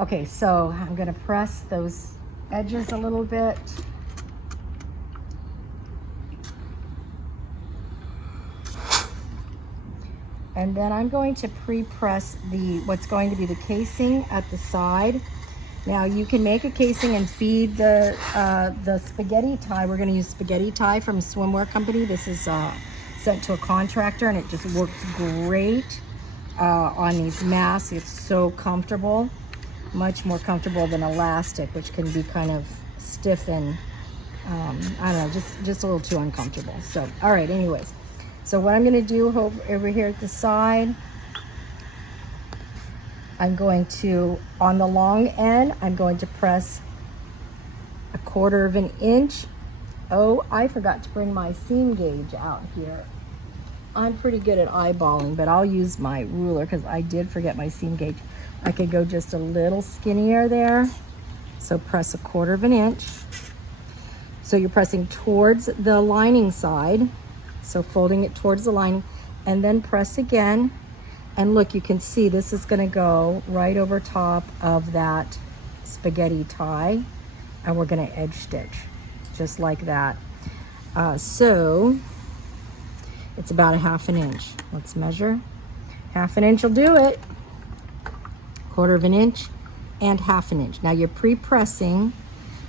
Okay, so I'm gonna press those edges a little bit. And then I'm going to pre-press what's going to be the casing at the side. Now you can make a casing and feed the spaghetti tie. We're going to use spaghetti tie from a swimwear company. This is sent to a contractor, and it just works great on these masks. It's so comfortable, much more comfortable than elastic, which can be kind of stiff and I don't know, just a little too uncomfortable. So, all right, anyways. So what I'm going to do over here at the side, I'm going to, on the long end, I'm going to press 1/4 of an inch. Oh, I forgot to bring my seam gauge out here. I'm pretty good at eyeballing, but I'll use my ruler because I did forget my seam gauge. I could go just a little skinnier there. So press 1/4 of an inch. So you're pressing towards the lining side. So folding it towards the lining, and then press again. And look, you can see this is gonna go right over top of that spaghetti tie, and we're gonna edge stitch, just like that. So it's about 1/2 inch. Let's measure. 1/2 inch will do it. 1/4 of an inch and 1/2 inch. Now you're pre-pressing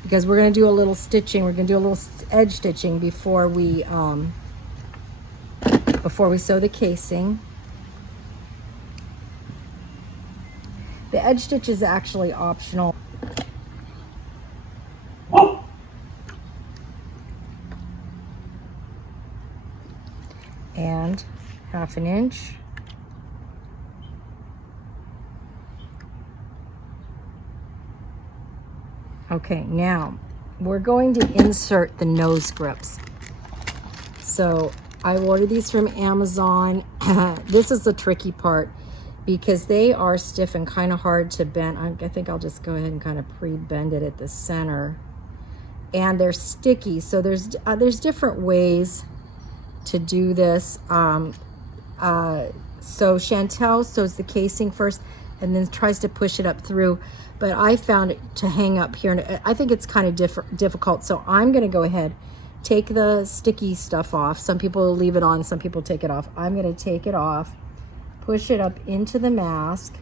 because we're gonna do a little stitching. We're gonna do a little edge stitching before we sew the casing. The edge stitch is actually optional. And 1/2 inch. Okay, now we're going to insert the nose grips. So I ordered these from Amazon. This is the tricky part because they are stiff and kind of hard to bend. I think I'll just go ahead and kind of pre-bend it at the center. And they're sticky, so there's different ways to do this. So Chantel sews the casing first and then tries to push it up through, but I found it to hang up here, and I think it's kind of difficult. So I'm going to go ahead, take the sticky stuff off. Some people leave it on, some people take it off. I'm going to take it off, push it up into the mask.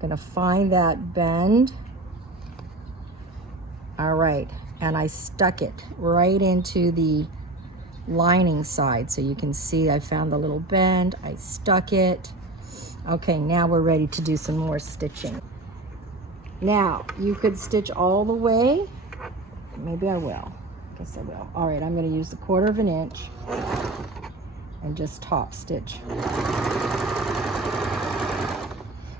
Going to find that bend. All right, and I stuck it right into the lining side. So you can see I found the little bend, I stuck it. Okay, now we're ready to do some more stitching. Now, you could stitch all the way. Maybe I will. Guess I will. All right, I'm going to use the 1/4 of an inch and just top stitch.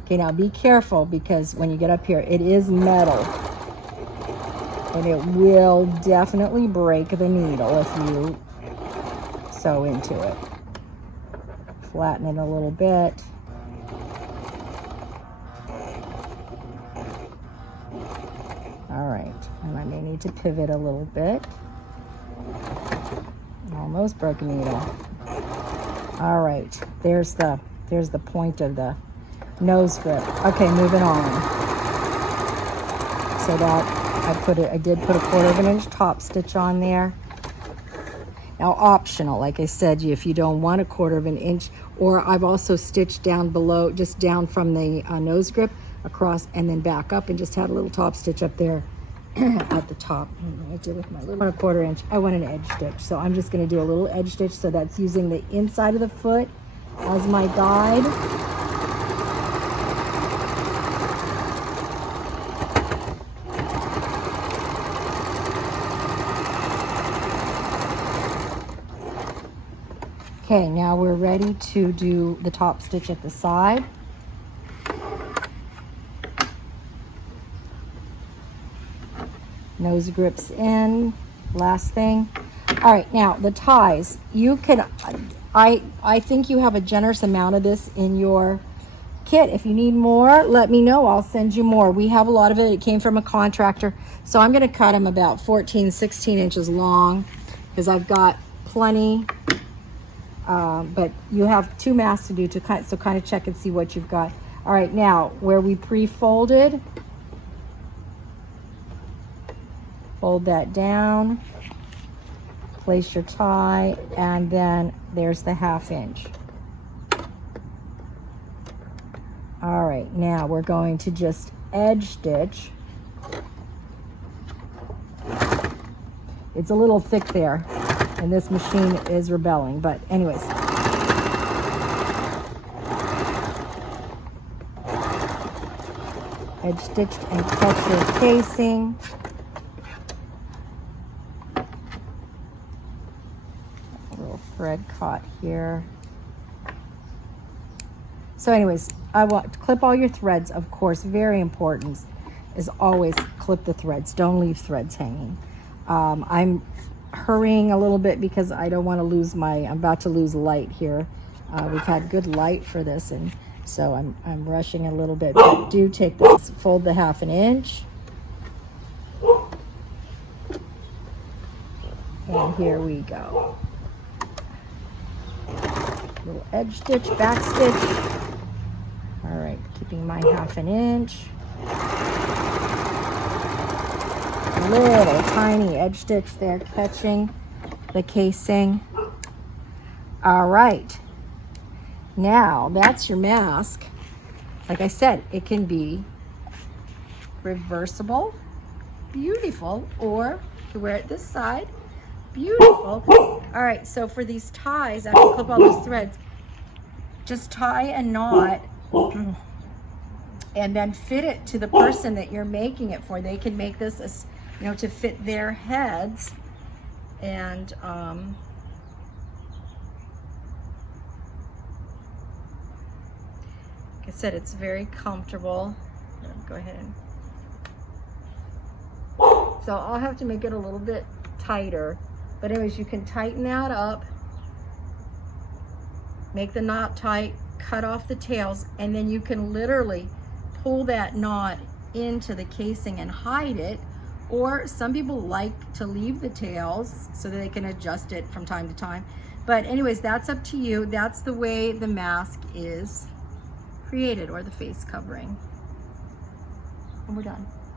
Okay, now be careful because when you get up here, it is metal. And it will definitely break the needle if you sew into it. Flatten it a little bit. All right, and I may need to pivot a little bit. Almost broke a needle. All right, there's the point of the nose grip. Okay, moving on. So that I did put a 1/4 of an inch top stitch on there. Now optional, like I said, if you don't want a 1/4 of an inch, or I've also stitched down below, just down from the nose grip across and then back up and just had a little top stitch up there at the top. I did with my little 1/4 inch. I want an edge stitch, so I'm just going to do a little edge stitch. So that's using the inside of the foot as my guide. Okay, now we're ready to do the top stitch at the side. Nose grips in, last thing. All right, now the ties. You can, I think you have a generous amount of this in your kit. If you need more, let me know. I'll send you more. We have a lot of it. It came from a contractor. So I'm going to cut them about 14, 16 inches long because I've got plenty. But you have 2 masks to do, so kind of check and see what you've got. All right, now where we pre-folded, fold that down, place your tie, and then there's the 1/2 inch. All right, now we're going to just edge stitch. It's a little thick there, and this machine is rebelling, but anyways. Edge stitched and catch your casing. A little thread caught here. So anyways, I want to clip all your threads, of course. Very important is always clip the threads. Don't leave threads hanging. I'm hurrying a little bit because I don't want to lose I'm about to lose light here. We've had good light for this, and so I'm rushing a little bit. But do take this, fold the 1/2 inch. And here we go. Little edge stitch, back stitch. All right, keeping my 1/2 inch. Little tiny edge stitch there, catching the casing. All right, now that's your mask. Like I said, it can be reversible, beautiful, or you can wear it this side, beautiful. All right, so for these ties, after you clip all those threads, just tie a knot and then fit it to the person that you're making it for. They can make this as, to fit their heads. And like I said, it's very comfortable. Go ahead and, so I'll have to make it a little bit tighter, but anyways, you can tighten that up, make the knot tight, cut off the tails, and then you can literally pull that knot into the casing and hide it. Or some people like to leave the tails so that they can adjust it from time to time. But anyways, that's up to you. That's the way the mask is created, or the face covering. And we're done.